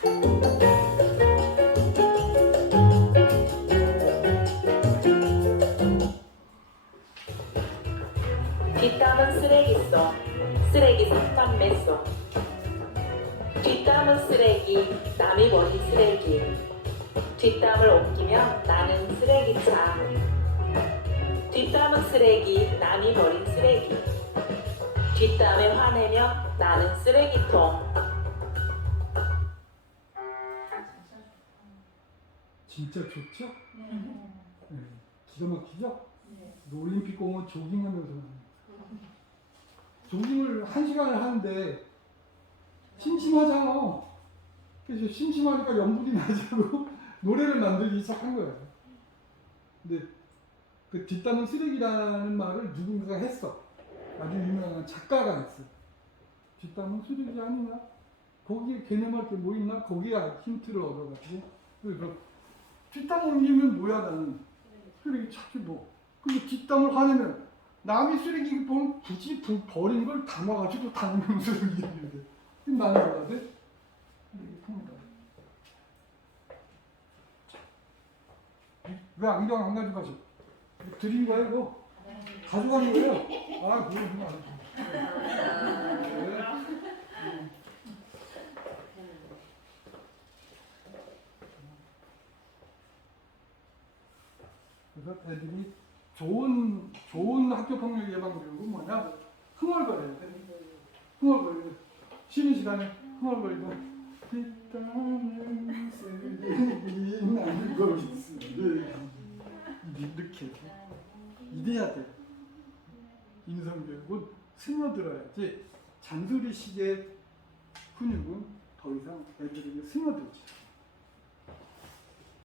뒷담은 쓰레기송, 쓰레기 상판매송. 뒷담은 쓰레기, 남이 버린 쓰레기. 뒷담을 옮기면 나는 쓰레기차. 뒷담은 쓰레기, 남이 버린 쓰레기. 뒷담에 화내면 나는 쓰레기통. 진짜 좋죠? 네. 기가 막히죠? 올림픽 공원 조깅하면서 조깅을 한 시간을 하는데 심심하잖아. 그래서 심심하니까 연분이 나자고 노래를 만들기 시작한 거예요. 근데 그 뒷담은 쓰레기라는 말을 누군가가 했어. 아주 유명한 작가가 했어. 뒷담은 쓰레기 아니냐? 거기에 개념할 게 뭐 있나? 거기가 힌트를 얻어가지고 그래서 뒷담 옮기면 뭐야 나는 쓰레기 찾지 뭐. 근데 뒷담을 화내면 남이 쓰레기 보면 굳이 부- 버린 걸 담아가지고 담으면서. 그럼 나는 뭐야 돼? 왜 안경 안 가져가죠? 드린 거예요, 이거? 가져가는 거예요? 아, 그거 아니죠. 네. 음. 그래서 애들이 좋은 좋은 학교 폭력 예방 교육은 뭐냐? 흥얼거려야 돼. 흥얼거려. 쉬는 시간에 흥얼거리고 이렇게 이래야 돼. 인성 교육은 스며들어야지 잔소리식의 훈육은 더 이상 애들에게 스며들지.